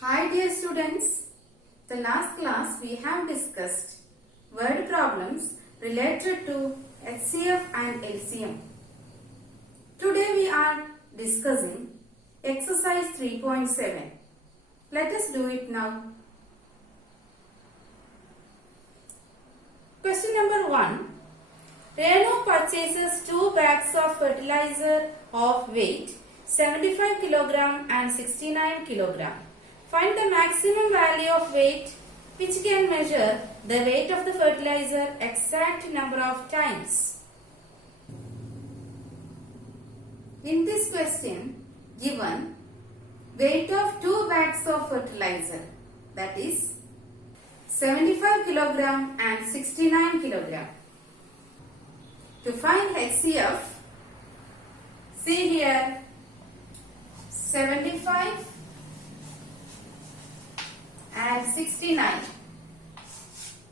Hi dear students, the last class we have discussed word problems related to HCF and LCM. Today we are discussing exercise 3.7. Let us do it now. Question number 1. Renu purchases 2 bags of fertilizer of weight 75 kg and 69 kg. Find the maximum value of weight which can measure the weight of the fertilizer exact number of times. In this question, given weight of 2 bags of fertilizer, that is 75 kg and 69 kg. To find HCF, see here 75 and 69.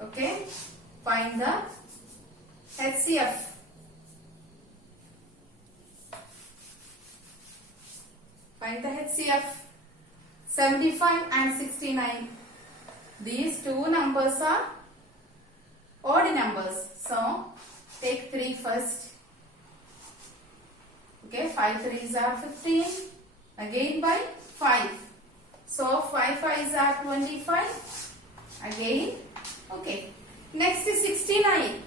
Okay, find the HCF. Find the HCF. 75 and 69. These two numbers are odd numbers. So, take 3 first. Okay, 5 3s are 15. Again by 5. So 5 5s are 25. Again, okay. Next is 69.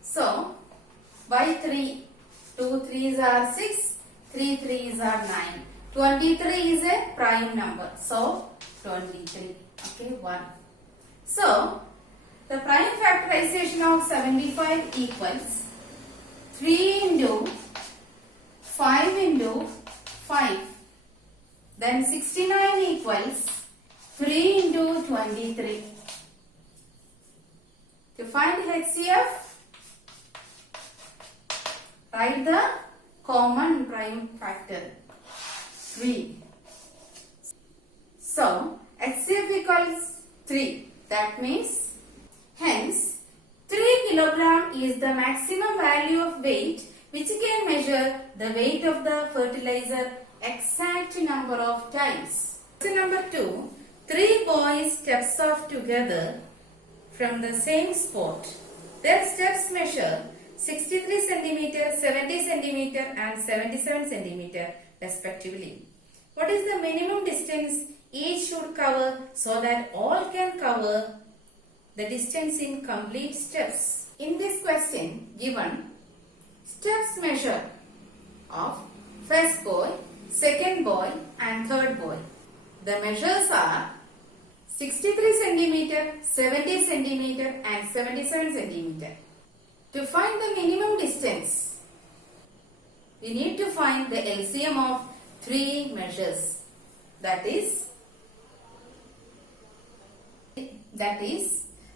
So by 3. 2 3s are 6. 3 3s are 9. 23 is a prime number. So 23. Okay, 1. So the prime factorization of 75 equals 3 into 5 into 5. Then 69 equals 3 into 23. To find HCF, write the common prime factor 3. So HCF equals 3. That means, hence 3 kg is the maximum value of weight which can measure the weight of the fertilizer exact number of times. Question number 2. 3 boys steps off together from the same spot. Their steps measure 63 cm, 70 cm and 77 cm respectively. What is the minimum distance each should cover so that all can cover the distance in complete steps? In this question, given steps measure of first boy, second boy and third boy. The measures are 63 cm, 70 cm and 77 cm. To find the minimum distance, we need to find the LCM of 3 measures. That is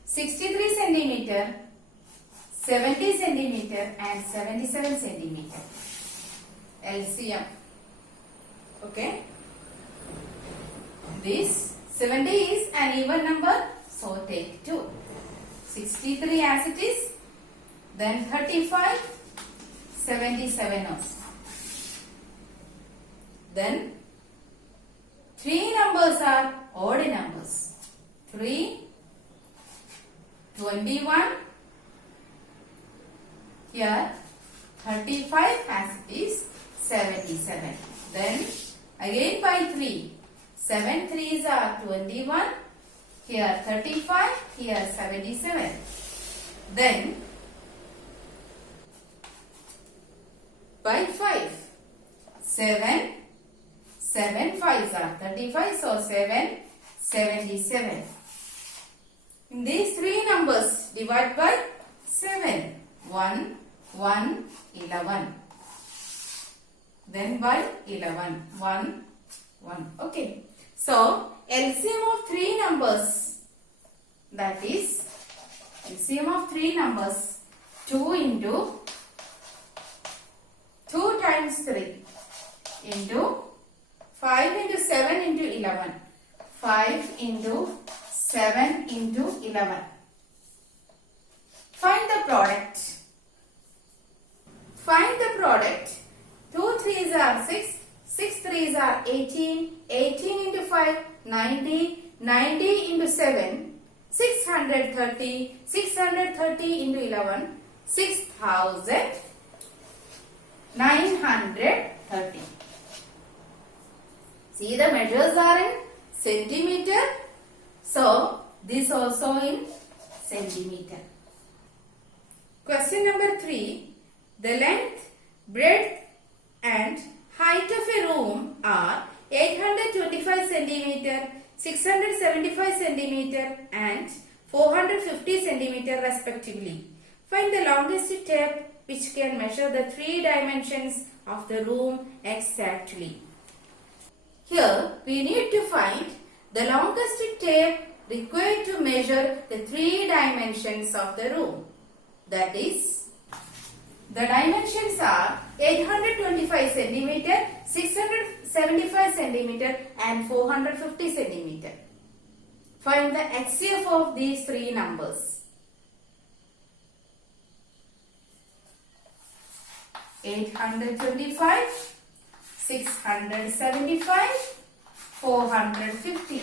63 cm, 70 cm and 77 cm. LCM. Okay. This 70 is an even number, so take 2. 63 as it is, then 35, 77 also. Then 3 numbers are odd numbers. 3, 21, here 35 as it is 77. Then again by 3, 7 3s are 21, here 35, here 77. Then by 5, 7 5s are 35, so 7 77. In these 3 numbers, divide by 7. 1, 1, 11. Then by 11. 1, 1. Okay. So, LCM of 3 numbers, that is, LCM of 3 numbers, 2 into 2 times 3 into 5 into 7 into 11. 5 into 7 into 11. Find the product. product. 2 threes are 6, 6 threes are 18, 18 into 5, 90, 90 into 7, 630, 630 into 11, 6,930. See, the measures are in centimeter. So, this also in centimeter. Question number 3. The length, breadth and height of a room are 825 centimeter, 675 centimeter and 450 centimeter respectively. Find the longest tape which can measure the 3 dimensions of the room exactly. Here we need to find the longest tape required to measure the 3 dimensions of the room. That is, the dimensions are 825 centimeter, 675 centimeter and 450 centimeter. Find the HCF of these 3 numbers. 825, 675, 450.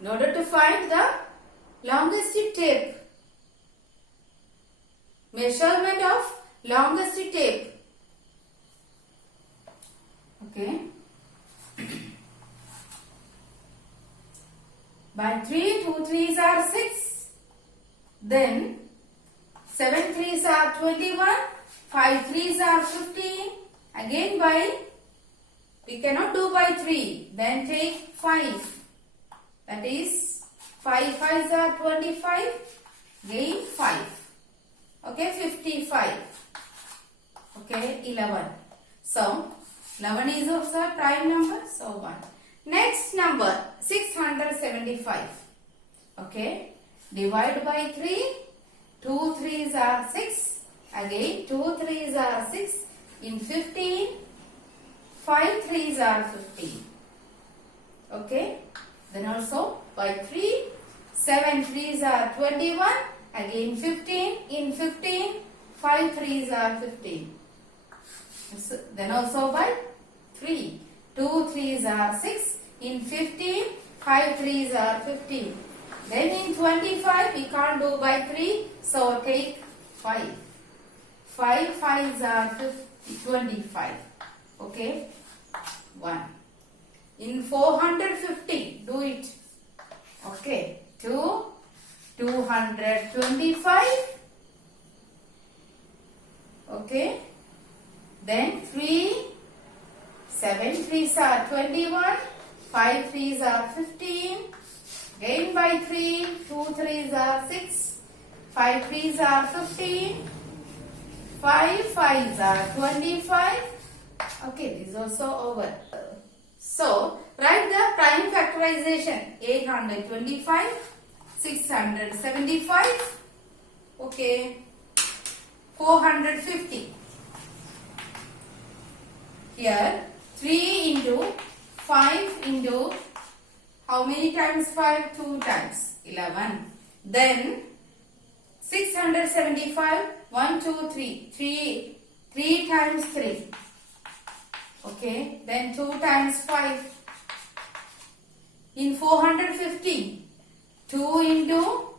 In order to find the longest tape, measurement of longest tape. Okay. By 3, 2 threes are 6. Then 7 threes are 21. 5 threes are 15. Again by, we cannot do by 3. Then take 5. That is 5 5s are 25. Gain 5. Okay, 55. Okay, 11. So, 11 is also a prime number. So, 1. Next number, 675. Okay, divide by 3. 2 threes are 6. Again, 2 threes are 6. In 15, 5 threes are 15. Okay, then also by 3, 7 threes are 21. Again 15, in 15, 5 threes are 15. So, then also by 3, 2 threes are 6. In 15, 5 threes are 15. Then in 25, we can't do by 3. So take 5. 5 5s are 25. Okay. 1. In 450, do it. Okay. 2. 225. Okay. Then 3. 7 3s are 21. 5 3s are 15. Again by 3. 2 3s are 6. 5 3s are 15. 5 5s are 25. Okay, this is also over. So, write the prime factorization. 825, 675, okay, 450. Here, 3 into 5 into, how many times 5? 2 times, 11. Then, 675, 1, 2, 3. 3 times 3. Okay, then 2 times 5. In 450, 2 into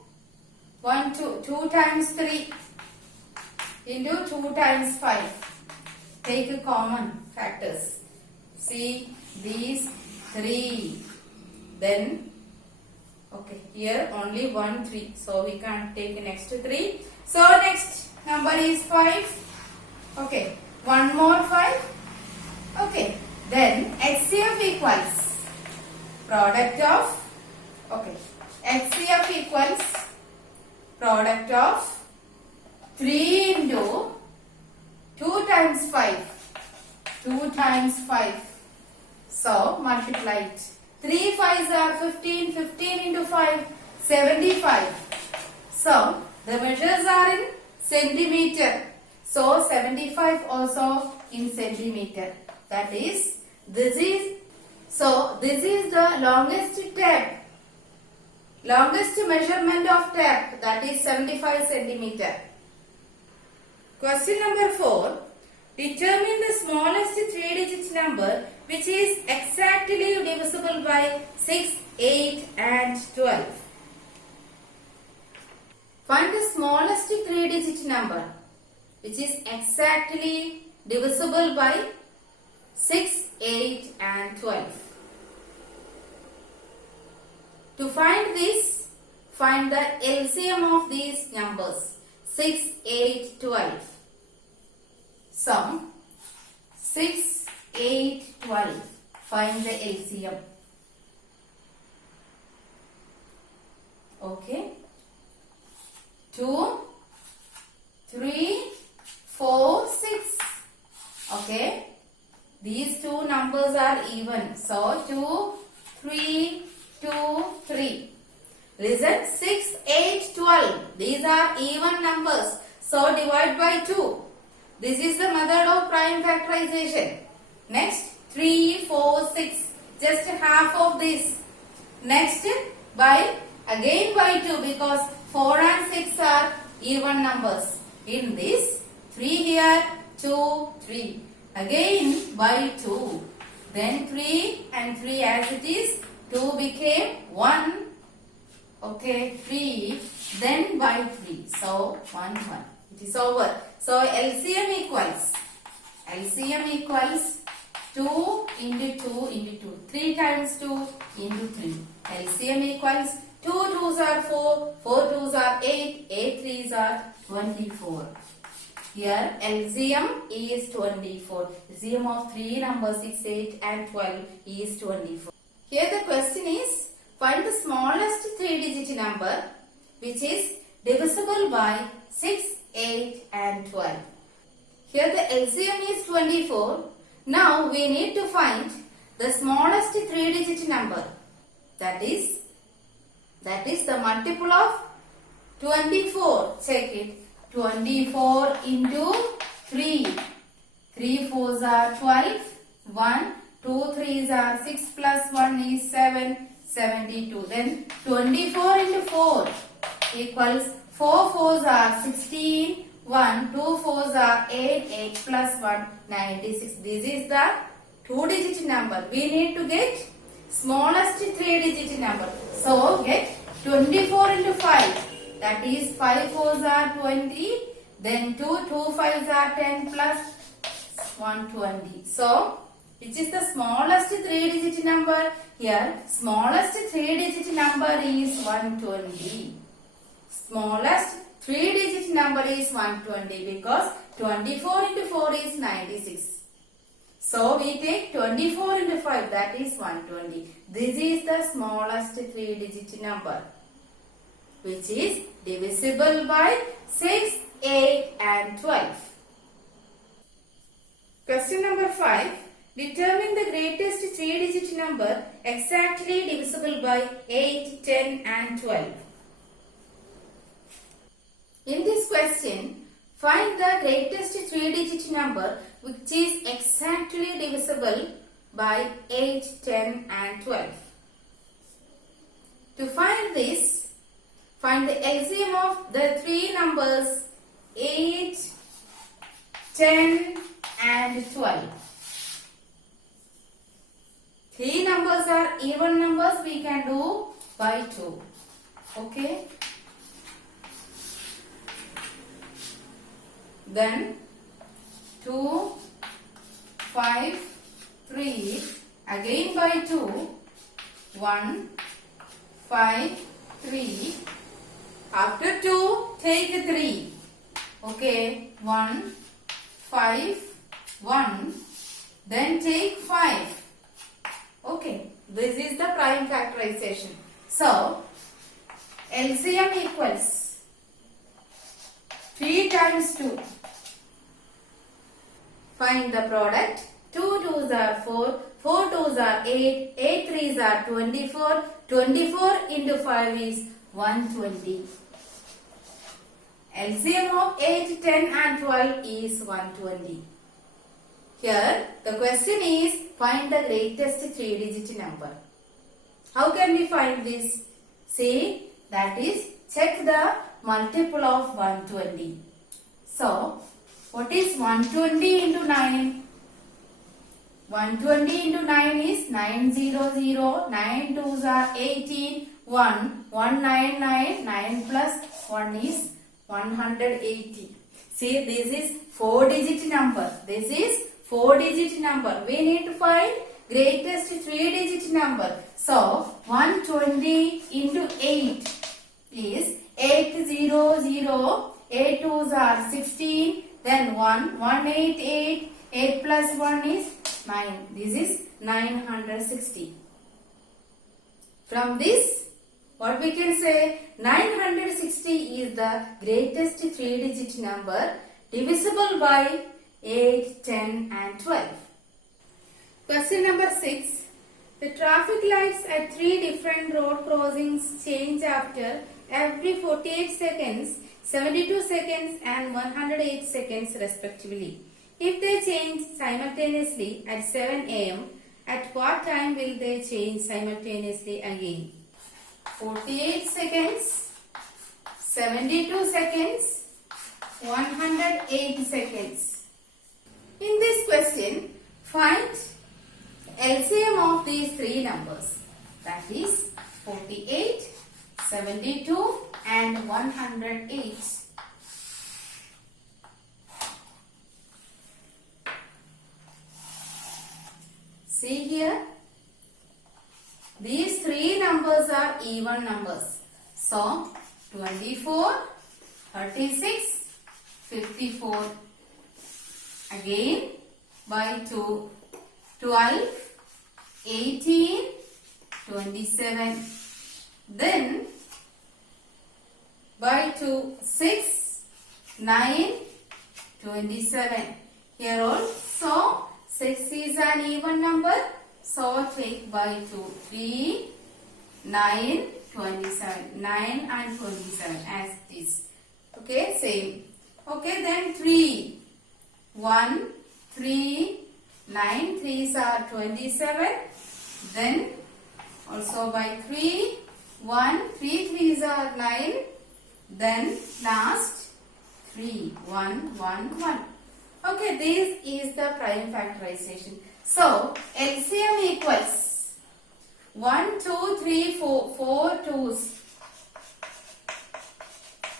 1, 2 times 3 into 2 times 5. Take a common factors. See these 3. Then, okay, here only 1, 3. So we can't take next 3. So next number is 5. Okay, one more 5. Okay, then HCF equals product of, okay, HCF equals product of 3 into 2 times 5. 2 times 5. So, multiply it. 3 5s are 15. 15 into 5, 75. So, the measures are in centimeter. So, 75 also in centimeter. That is, this is the longest tape. Longest measurement of tape, that is 75 centimeter. Question number 4. Determine the smallest 3-digit number which is exactly divisible by 6, 8 and 12. Find the smallest 3-digit number which is exactly divisible by 6, 8 and 12. To find this, find the LCM of these numbers 6, 8, 12. Sum 6, 8, 12. Find the LCM. Okay. 2, 3, 4, 6. Okay. These two numbers are even. So 2, 3, 2, 3. Listen, 6, 8, 12. These are even numbers. So divide by 2. This is the method of prime factorization. Next, 3, 4, 6. Just half of this. Next, again by 2 because 4 and 6 are even numbers. In this, 3 here, 2, 3. Again by 2. Then 3 and 3 as it is. 2 became 1. Okay, 3. Then by 3. So, 1, 1. It is over. So, LCM equals 2 into 2 into 2. 3 times 2 into 3. LCM equals 2 2s are 4, 4 2s are 8, 8 3s are 24. Here LCM is 24. LCM of 3 numbers 6, 8 and 12 is 24. Here the question is, find the smallest 3-digit number which is divisible by 6, 8 and 12. Here the LCM is 24. Now we need to find the smallest 3-digit number. That is the multiple of 24. Check it. 24 into 3. 3 4s are 12. 1, 2 3s are 6 plus 1 is 7. 72. Then 24 into 4 equals 4 4s are 16. 1, 2 4s are 8. 8 plus 1, 96. This is the 2-digit number. We need to get smallest 3-digit number. So get 24 into 5. That is 5 4s are 20. Then 2 5s are 10 plus 120. So which is the smallest 3-digit number? Here smallest 3-digit number is 120. Smallest 3-digit number is 120 because 24 into 4 is 96. So we take 24 into 5, that is 120. This is the smallest 3-digit number which is divisible by 6, 8 and 12. Question number 5. Determine the greatest 3-digit number exactly divisible by 8, 10 and 12. In this question, find the greatest 3-digit number which is exactly divisible by 8, 10 and 12. To find this, find the LCM of the 3 numbers 8, 10 and 12. 3 numbers are even numbers, we can do by 2. Okay. Then 2, 5, 3, again by 2, 1, 5, 3. After 2, take 3. Okay, 1, 5, 1. Then take 5. Okay, this is the prime factorization. So, LCM equals 3 times 2. Find the product. 2 2s are 4, 4 2s are 8, 8 3s are 24, 24 into 5 is 120. LCM of 8, 10 and 12 is 120. Here the question is, find the greatest 3-digit number. How can we find this? See, that is, check the multiple of 120. So, What is 120 into 9? 120 into 9 is 900, 9 2s are 18, 1, 199, 9 plus 1 is 180. See, this is 4-digit number. This is 4-digit number. We need to find greatest 3-digit number. So, 120 into 8 is 800, 8 2s are 16, then 1, 188, 8 plus 1 is 9. This is 960. From this, what we can say, 960 is the greatest 3-digit number divisible by 8, 10 and 12. Question number 6. The traffic lights at 3 different road crossings change after every 48 seconds, 72 seconds and 108 seconds respectively. If they change simultaneously at 7 am, at what time will they change simultaneously again? 48 seconds, 72 seconds, 108 seconds. In this question, find LCM of these 3 numbers. That is 48, 72 and 108. See here, these 3 numbers are even numbers. So, 24, 36, 54. Again, by 2, 12, 18, 27. Then, by 2, 6, 9, 27. Here also, 6 is an even number. So, take by 2, 3, 9, 27. 9 and 27 as it is. Okay, same. Okay, then 3. 1, 3, 9. 3s are 27. Then, also by 3, 1, 3 3s are 9. Then, last 3, 1, 1, 1. Okay, this is the prime factorization. So, LCM equals 1, 2, 3, 4, 4 2s.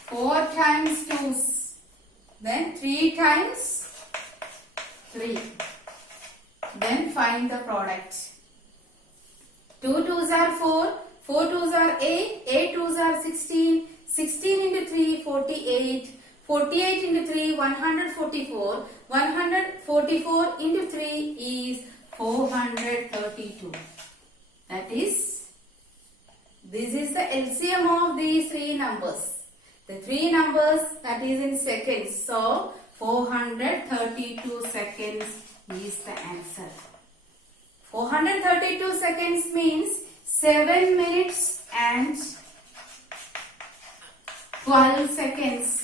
4 times 2s. Then 3 times 3. Then find the product. 2 2s are 4. 4 2s are 8. 8 2s are 16. 16 into 3, 48. 48 into 3, 144. 144 into 3 is 432. That is, this is the LCM of these 3 numbers. The 3 numbers that is in seconds. So, 432 seconds is the answer. 432 seconds means 7 minutes and 12 seconds.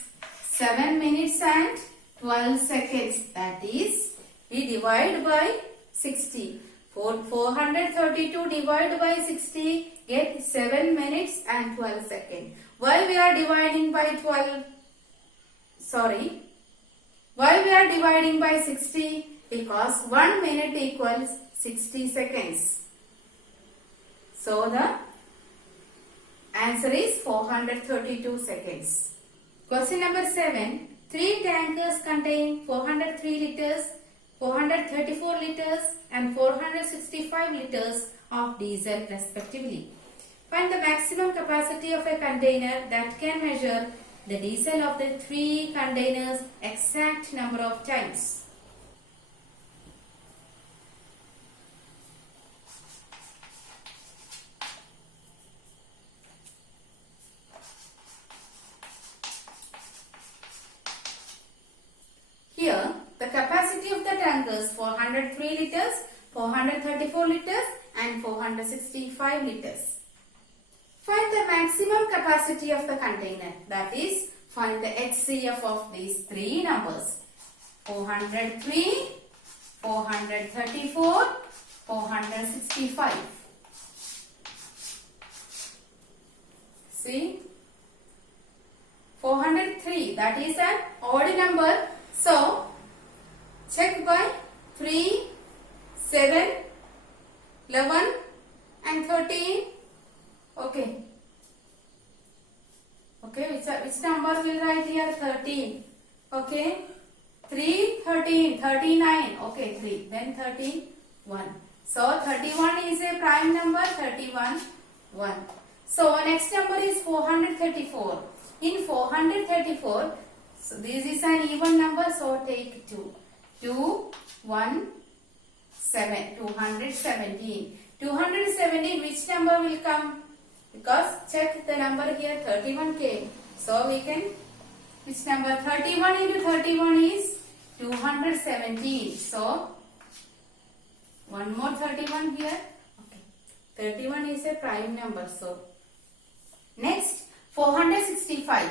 7 minutes and 12 seconds. That is, we divide by 60. 432 divided by 60 get 7 minutes and 12 seconds. Why we are dividing by 12? Sorry. Why we are dividing by 60? Because 1 minute equals 60 seconds. So the answer is 432 seconds. Question number 7. 3 tankers contain 403 liters, 434 liters and 465 liters of diesel respectively. Find the maximum capacity of a container that can measure the diesel of the 3 containers exact number of times. Here, the capacity of the tankers 403 liters, 434 liters and 465 liters. Find the maximum capacity of the container. That is, find the HCF of these 3 numbers. 403, 434, 465. See? 403, that is an odd number. So, check by 3, 7, 11 and 13. Okay. Okay, which number will write here? 13. Okay. 3, 13, 39. Okay, 3. Then 31. So, 31 is a prime number. 31, 1. So, next number is 434. In 434, so this is an even number. So, take 2. 2, 1, 7. 217. 217, which number will come? Because check the number here, 31 came. So, we can, which number? 31 into 31 is 217. So, one more 31 here. Okay. 31 is a prime number. So, next 465.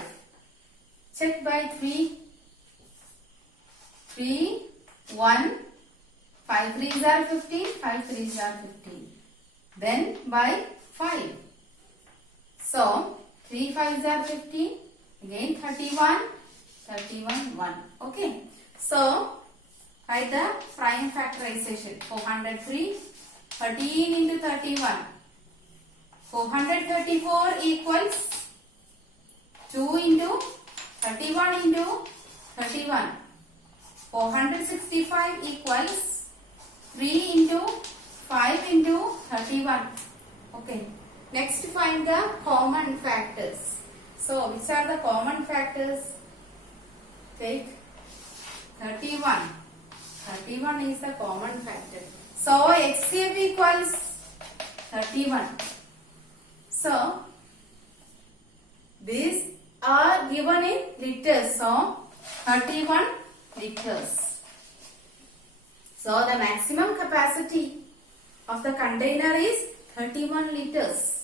Check by 3. 3, 1. 5 3s are 15. 5 3s are 15. Then by 5. So, 3 5s are 15. Again 31. 31, 1. Okay. So, write the prime factorization. 403, 13 into 31. 434 equals 2 into 31 into 31. 465 equals 3 into 5 into 31. Okay. Next, find the common factors. So, which are the common factors? Take 31. 31 is the common factor. So, HCF equals 31. So, these are given in liters. So, 31 liters. So, the maximum capacity of the container is 31 liters.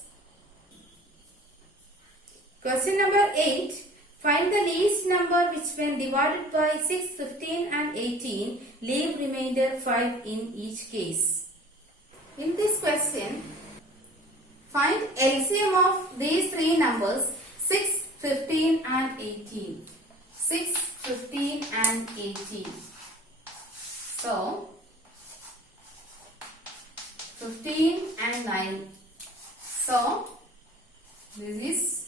Question number 8. Find the least number which when divided by 6, 15 and 18 leave remainder 5 in each case. In this question, find LCM of these three numbers 6, 15 and 18. 6, 15 and 18. So, 15 and 9. So, this is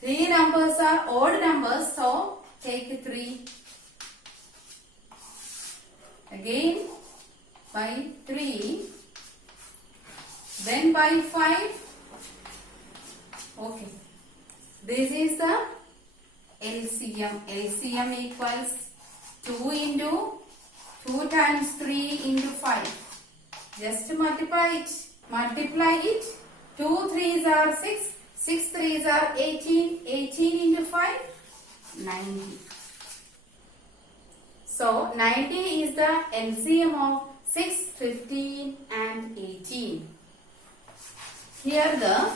three numbers are odd numbers, so take 3. Again by 3, then by 5. Okay. This is the LCM. LCM equals 2 into 2 times 3 into 5. Just multiply it. Multiply it. 2 3s are 6. 6 3s are 18. 18 into 5, 90. So, 90 is the LCM of 6, 15 and 18. Here the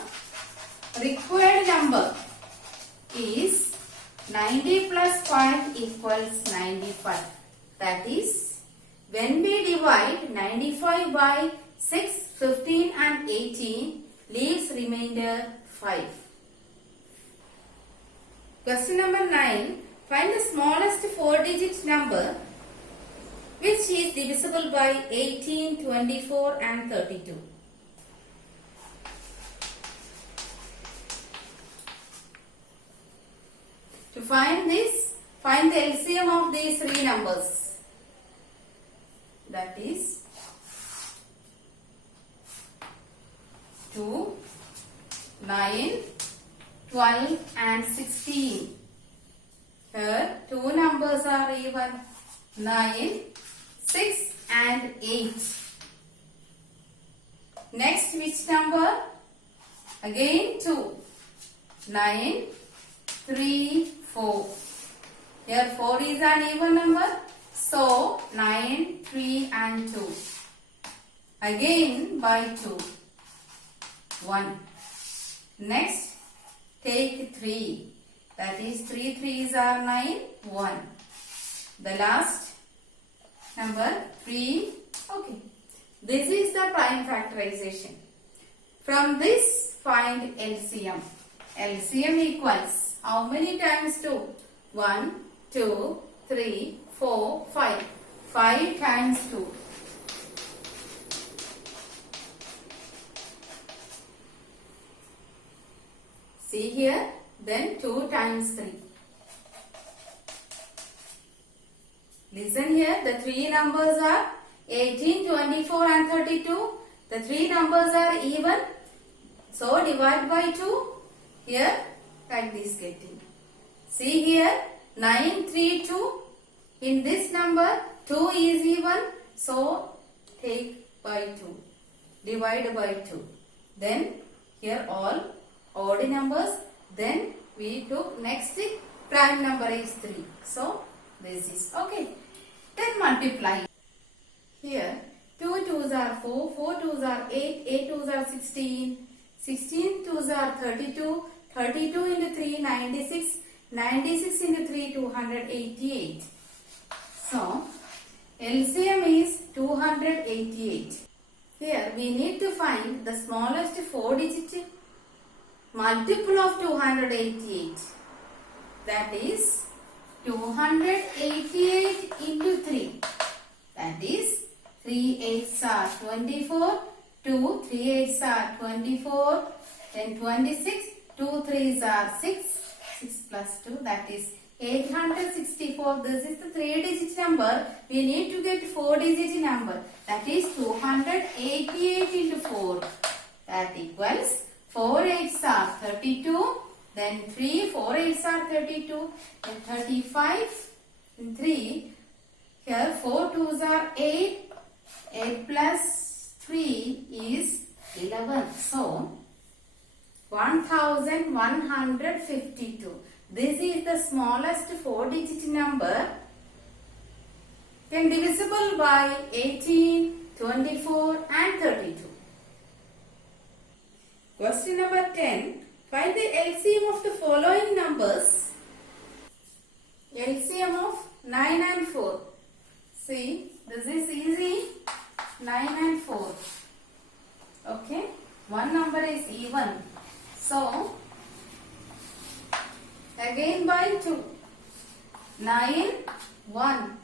required number is 90 plus 5 equals 95. That is, when we divide 95 by 6, 15 and 18, leaves remainder 5. Question number 9. Find the smallest 4-digit number which is divisible by 18, 24 and 32. To find this, find the LCM of these three numbers. That is 2, 9, 12 and 16. Here two numbers are even, 9, 6 and 8. Next, which number? Again 2, 9, 3, 4. Here 4 is an even number. So 9, 3 and 2. Again by 2. 1. Next, take 3. That is 3 3s are 9, 1. The last number 3. Okay. This is the prime factorization. From this, find LCM. LCM equals how many times 2? 1, 2, 3, 4, 5. 5 times 2. See here, then 2 times 3. Listen here, the three numbers are 18, 24 and 32. The three numbers are even. So divide by 2. Here, like this getting. See here, 9, 3, 2. In this number, 2 is even. So take by 2. Divide by 2. Then here all odd numbers. Then we took next prime number is 3. So this is okay. Then multiply. Here 2 2s are 4, 4 2s are 8, 8 2s are 16, 16 2s are 32, 32 into 3 96, 96 into 3 288. So LCM is 288. Here we need to find the smallest 4-digit multiple of 288. That is 288 into 3. That is 3 8s are 24, 2 3 8s are 24, then 26, 2 3s are 6, 6 plus 2 that is 864. This is the 3-digit number. We need to get 4-digit number. That is 288 into 4. That equals 4 8s are 32. Then 3 4 8s are 32. Then 35 and 3. Here 4 2s are 8. 8 plus 3 is 11. So 1152. This is the smallest 4-digit number. Then divisible by 18, 24 and 32. Question number 10. Find the LCM of the following numbers. LCM of 9 and 4. See, this is easy. 9 and 4. Okay. One number is even. So, again by 2. 9, 1.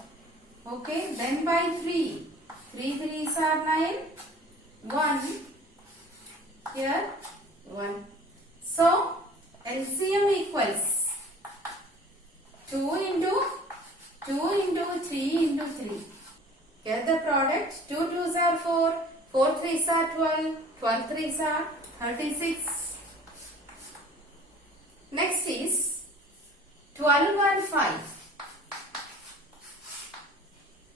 Okay. Then by 3. 3 3s are 9. 1. Here 1. So, LCM equals 2 into 2 into 3 into 3. Get the product. 2 2s are 4. 4 3s are 12. 12 3s are 36. Next is 12 and 5.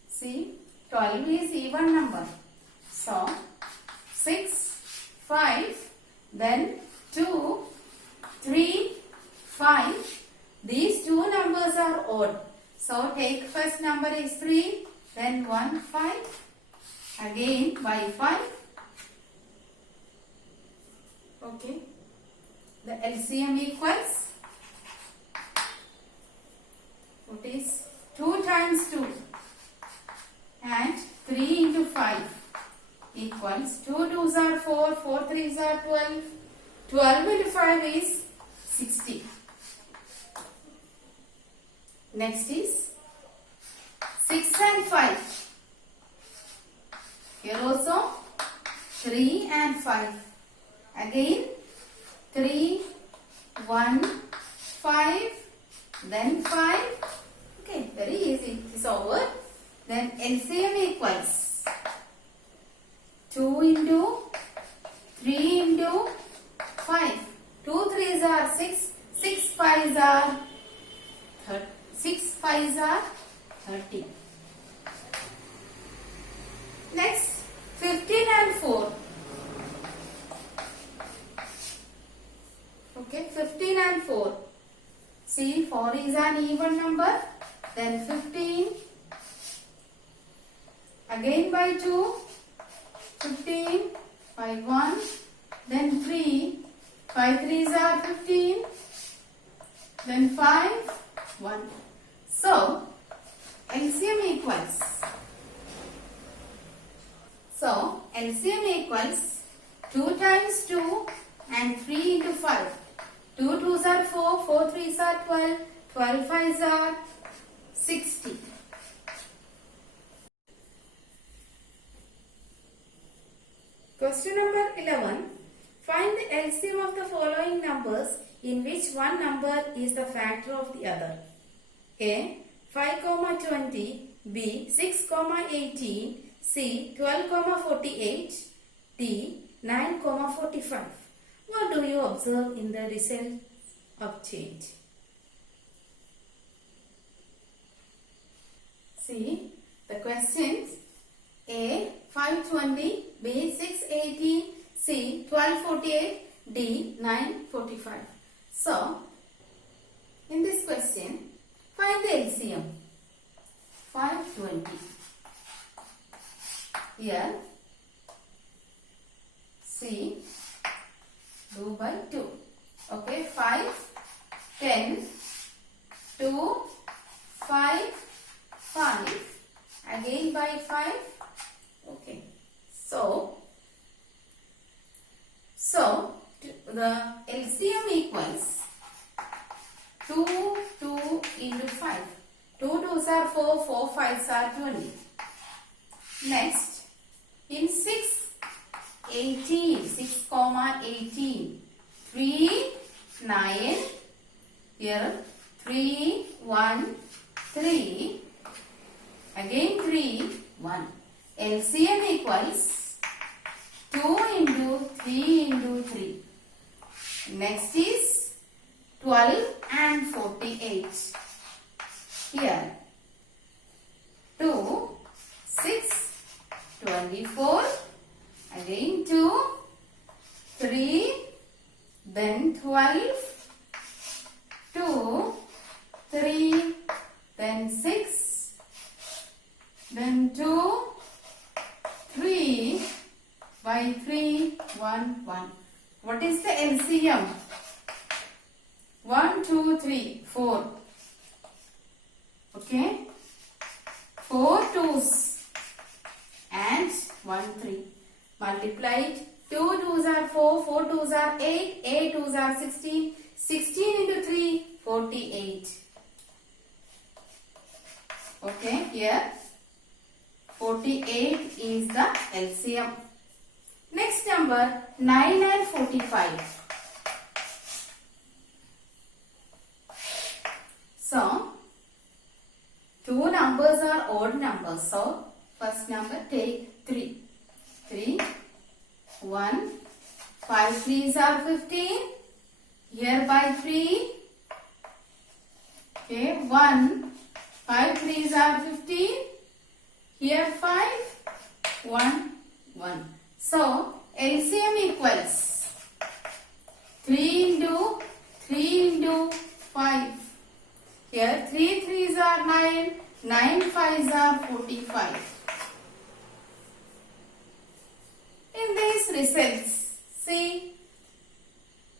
See, 12 is even number. So, 6, 5, then 2, 3, 5. These two numbers are odd. So, take first number is 3, then 1, 5. Again by 5. Okay. The LCM equals, what is 2 times 2 and 3 into 5 equals 2 2s are 4, 4 3s are 12. 12 into 5 is 60. Next is 6 and 5. Here also 3 and 5. Again 3, 1, 5, then 5. Okay, very easy. It's over. Then LCM equals 2 into 3 into 5. 2 3s are 6. 6 5s are 30. 6 5s are 30. Next, 15 and 4. Okay, 15 and 4. See, 4 is an even number. Then 15. Again by 2. 15. By 1. Then 3. 5 3s are 15. Then 5. 1. So, LCM equals. So, LCM equals 2 times 2 and 3 into 5. 2 2s are 4, 4 3s are 12, 12 5s are 60. Question number 11. Find the LCM of the following numbers in which one number is the factor of the other. A. 5,20. B. 6,18. C. 12,48. D. 9,45. What do you observe in the result obtained? See the questions. A. 520. B. 618. C. 1248. D. 945. So, in this question, find the LCM. 520. Here, see, do by 2. Okay, 5, 10, 2, 5, 5, again by 5. Okay, so the LCM equals 2 into 5. 2 2s are 4, 4 5s are 20. Next, in 6, 18, 6 comma 18, 3, 9, here 3, 1, 3, again 3, 1. LCM equals 2 into 3 into 3. Next is 12 and 48. Here 2, 6, 24, again 2, 3, then 12, 2, 3, then 6, then 2, 3, by 3, 1, 1. What is the LCM? 1, 2, 3, 4. Okay? 4 2s and 1 3. Multiplied. 2 2s are 4, 4 2s are 8, 8 2s are 16, 16 into 3, 48. Okay, here 48 is the LCM. Next number 9 and 45. So, two numbers are odd numbers. So, first number take 3. 3, 1, 5 3s are 15. Here by 3. Okay, 1, 5 3s are 15. Here 5, 1, 1. So, LCM equals 3 into 5. Here 3 3s are 9, 9 5s are 45. In these results, see,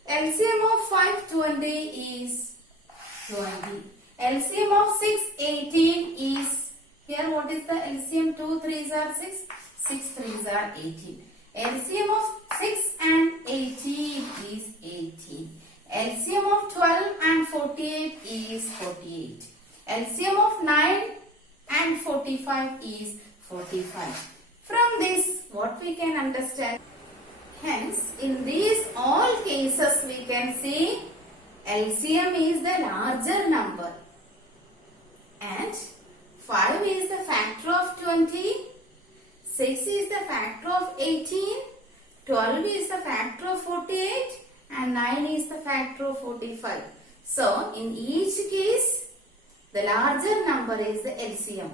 LCM of 520 is 20. LCM of 618 is, here what is the LCM? 2 3s are 6, 6 3s are 18. LCM of 6 and 18 is 18. LCM of 12 and 48 is 48. LCM of 9 and 45 is 45. From this, what we can understand? Hence, in these all cases, we can see LCM is the larger number. And 5 is the factor of 20. 6 is the factor of 18. 12 is the factor of 48. And 9 is the factor of 45. So, in each case, the larger number is the LCM.